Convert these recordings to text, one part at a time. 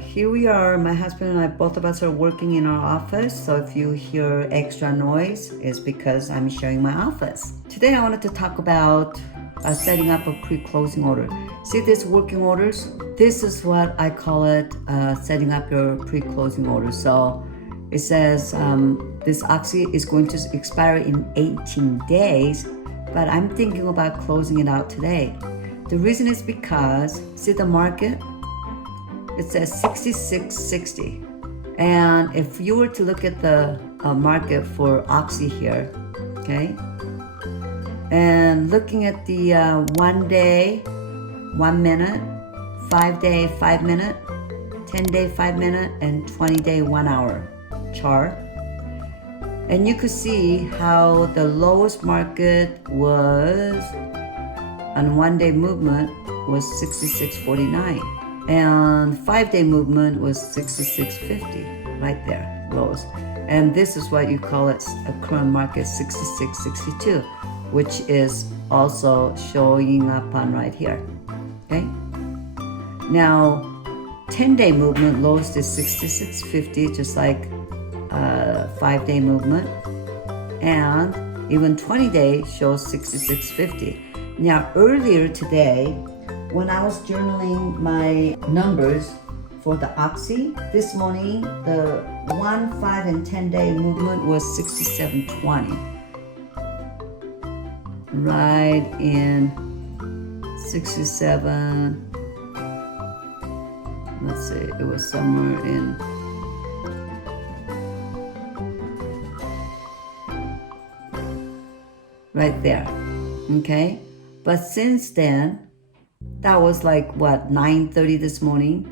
Here we are, my husband and I, both of us are working in our office. So if you hear extra noise, it's because I'm sharing my office. Today I wanted to talk about setting up a pre-closing order. See these working orders? This is what I call it, setting up your pre-closing order. So it says this Oxy is going to expire in 18 days, but I'm thinking about closing it out today. The reason is because, see the market? It says 66.60. And if you were to look at the market for Oxy here, okay? And looking at the 1 day, 1 minute, 5 day, 5 minute, 10 day, 5 minute, and 20 day, 1 hour chart. And you could see how the lowest market was on 1 day movement was 66.49. And 5 day movement was 66.50, right there, lowest. And this is what you call it, a current market, 66.62, which is also showing up on right here, okay? Now, 10 day movement, lowest is 66.50, just like 5 day movement. And even 20 day shows 66.50. Now, earlier today, when I was journaling my numbers for the Oxy, this morning, the 1, 5, and 10 day movement was 67.20. Right in 67, let's see, it was somewhere in right there, okay? But since then, that was like what, 9:30 this morning,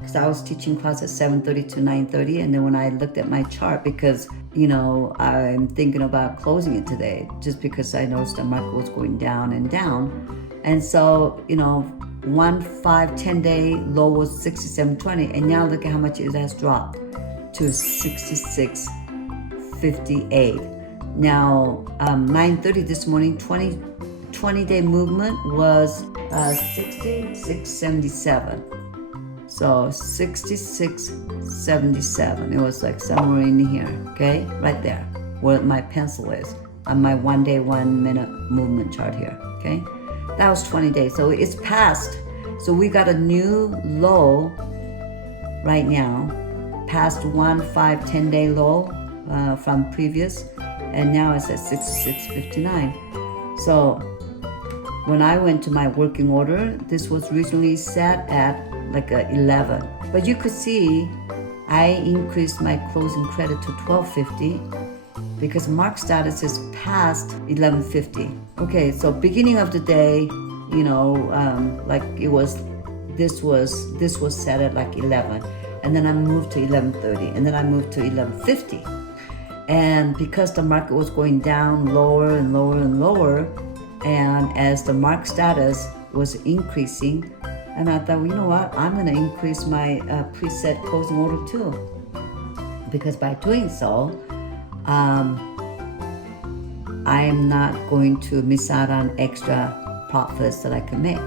because I was teaching class at 7:30 to 9:30. And then when I looked at my chart, because I'm thinking about closing it today, just because I noticed the market was going down and down. And so 1, 5, 10 day low was 67.20, and now look at how much it has dropped to 66.58. Now 9:30 this morning, 20 day movement was 66.77. So 66.77. It was like somewhere in here, okay? Right there, where my pencil is on my 1 day, 1 minute movement chart here, okay? That was 20 days. So it's past. So we got a new low right now, past 1, 5, 10 day low from previous, and now it's at 66.59. So when I went to my working order, this was recently set at like a 11. But you could see I increased my closing credit to 12.50 because mark status is past 11.50. Okay, so beginning of the day, like this was set at like 11, and then I moved to 11.30, and then I moved to 11.50. And because the market was going down lower and lower and lower, and as the mark status was increasing, and I thought, well, you know what, I'm going to increase my preset closing order too, because by doing so, I am not going to miss out on extra profits that I can make.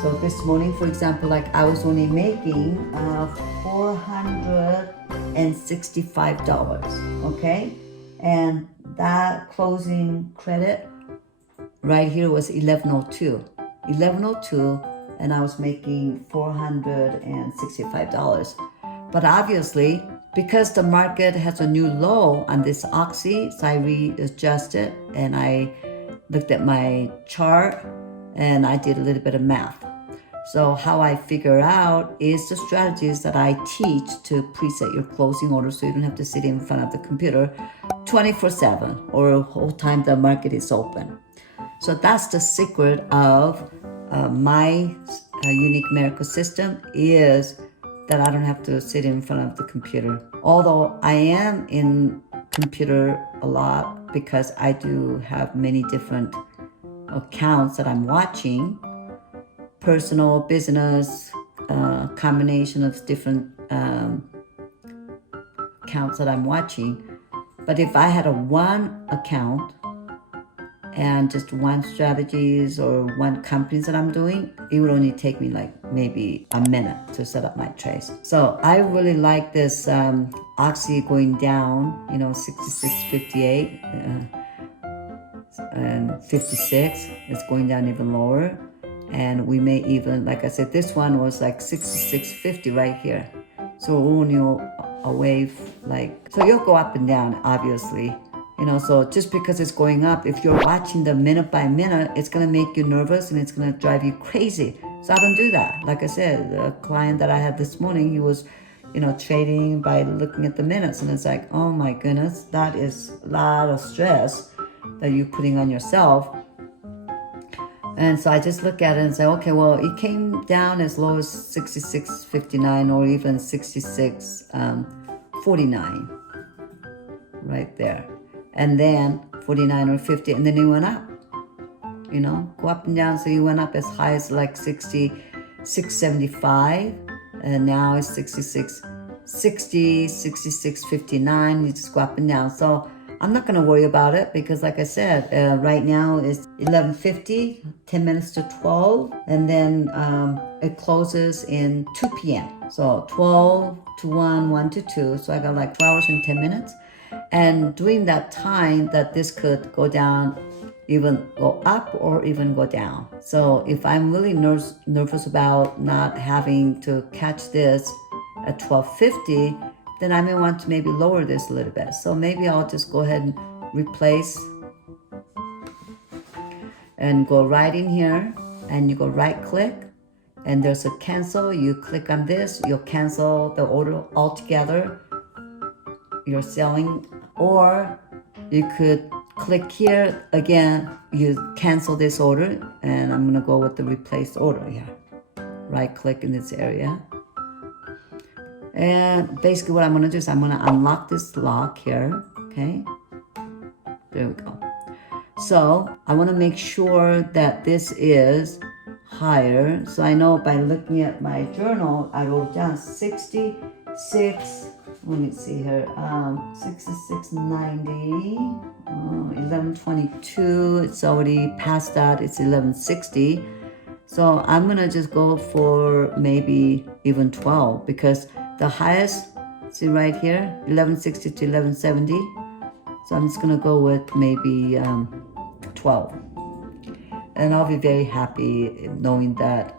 So this morning, for example, like I was only making $465, okay? And that closing credit right here was 1102, and I was making $465. But obviously, because the market has a new low on this Oxy, so I readjusted and I looked at my chart and I did a little bit of math. So how I figure out is the strategies that I teach to preset your closing order so you don't have to sit in front of the computer 24/7 or the whole time the market is open. So that's the secret of my unique miracle system, is that I don't have to sit in front of the computer. Although I am in computer a lot because I do have many different accounts that I'm watching, personal, business, combination of different accounts that I'm watching. But if I had a one account and just one strategies or one companies that I'm doing, it would only take me like maybe a minute to set up my trades. So I really like this oxy going down, 66.58 and 56. It's going down even lower. And we may even, like I said, this one was like 66.50 right here. So we're only away, so you'll go up and down, obviously. So just because it's going up, if you're watching the minute by minute, it's going to make you nervous and it's going to drive you crazy. So I don't do that. Like I said, the client that I had this morning, he was, trading by looking at the minutes. And it's like, oh my goodness, that is a lot of stress that you're putting on yourself. And so I just look at it and say, okay, well, it came down as low as 66.59 or even 66.49 right there. And then 49 or 50, and then it went up, go up and down. So it went up as high as like 66.75, and now it's 66.59. You just go up and down. So I'm not going to worry about it because, like I said, right now it's 11:50, 10 minutes to 12, and then it closes in 2 p.m. So 12 to 1, 1 to 2. So I got like 2 hours and 10 minutes. And during that time that this could go down, even go up or even go down. So if I'm really nervous about not having to catch this at 12:50, then I may want to maybe lower this a little bit. So maybe I'll just go ahead and replace and go right in here, and you go right click, and there's a cancel. You click on this, you'll cancel the order altogether. You're selling, or you could click here again, you cancel this order, and I'm gonna go with the replace order here. Right click in this area. And basically what I'm gonna do is I'm gonna unlock this lock here, okay? There we go. So I wanna make sure that this is higher. So I know by looking at my journal, I wrote down 66, let me see here, 66.90, 11.22, it's already past that, it's 11.60. So I'm gonna just go for maybe even 12, because the highest, see right here, 11.60 to 11.70. So I'm just gonna go with maybe 12. And I'll be very happy knowing that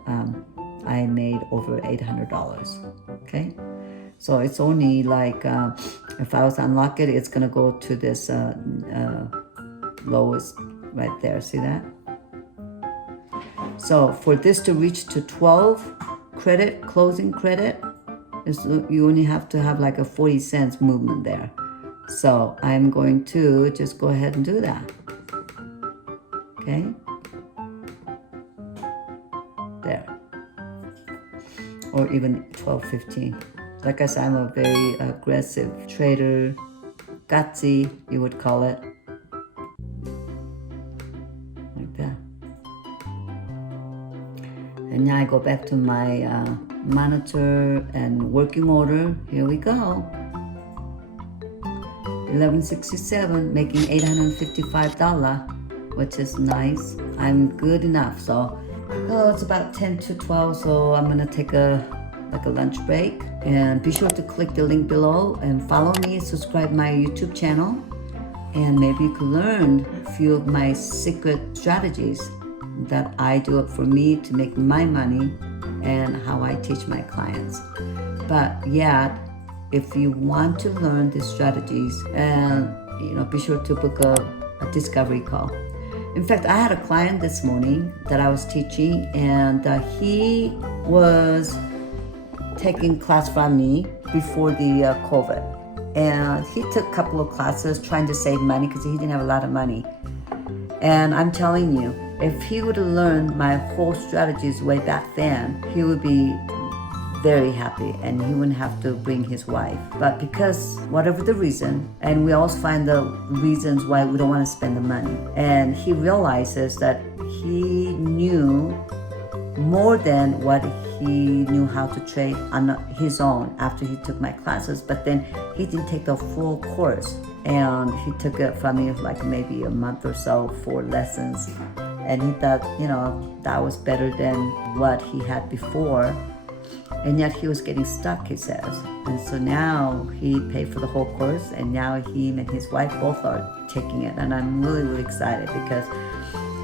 I made over $800, okay? So it's only like, if I was to unlock it, it's gonna go to this lowest right there, see that? So for this to reach to 12 credit, closing credit, you only have to have like a 40 cents movement there. So I'm going to just go ahead and do that, okay? There. Or even 12.15. Like I said, I'm a very aggressive trader, gutsy, you would call it. Like that. And now I go back to my monitor and working order. Here we go. 11.67, making $855, which is nice. I'm good enough. So, it's about 10 to 12, so I'm gonna take a lunch break. And be sure to click the link below and follow me, subscribe my YouTube channel, and maybe you can learn a few of my secret strategies that I do it for me to make my money and how I teach my clients. But yet, if you want to learn these strategies, and be sure to book a discovery call. In fact, I had a client this morning that I was teaching, and he was taking class from me before the COVID. And he took a couple of classes trying to save money because he didn't have a lot of money. And I'm telling you, if he would have learned my whole strategies way back then, he would be very happy and he wouldn't have to bring his wife. But because whatever the reason, and we always find the reasons why we don't want to spend the money. And he realizes that he knew more than what he knew how to trade on his own after he took my classes, but then he didn't take the full course. and he took it from me like maybe a month or so for lessons, and he thought, you know, that was better than what he had before, and yet he was getting stuck, he says. And so now he paid for the whole course, and now him and his wife both are taking it, and I'm really, really excited because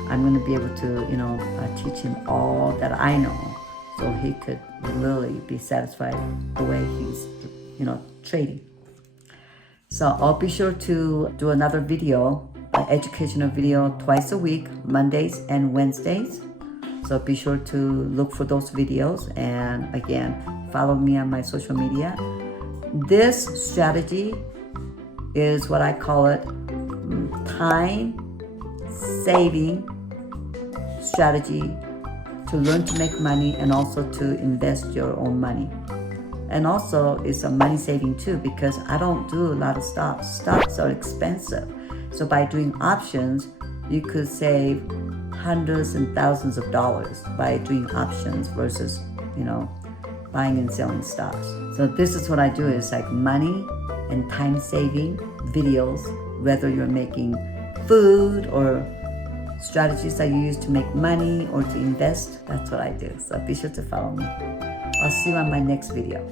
I'm going to be able to, you know, teach him all that I know, so he could really be satisfied the way he's, you know, trading. So I'll be sure to do another video, an educational video twice a week, Mondays and Wednesdays. So be sure to look for those videos, and again, follow me on my social media. This strategy is what I call it, time saving strategy to learn to make money and also to invest your own money. And also it's a money saving too, because I don't do a lot of stocks. Stocks are expensive. So by doing options, you could save hundreds and thousands of dollars by doing options versus, you know, buying and selling stocks. So this is what I do, is like money and time saving videos, whether you're making food or strategies that you use to make money or to invest. That's what I do. So be sure to follow me. I'll see you on my next video.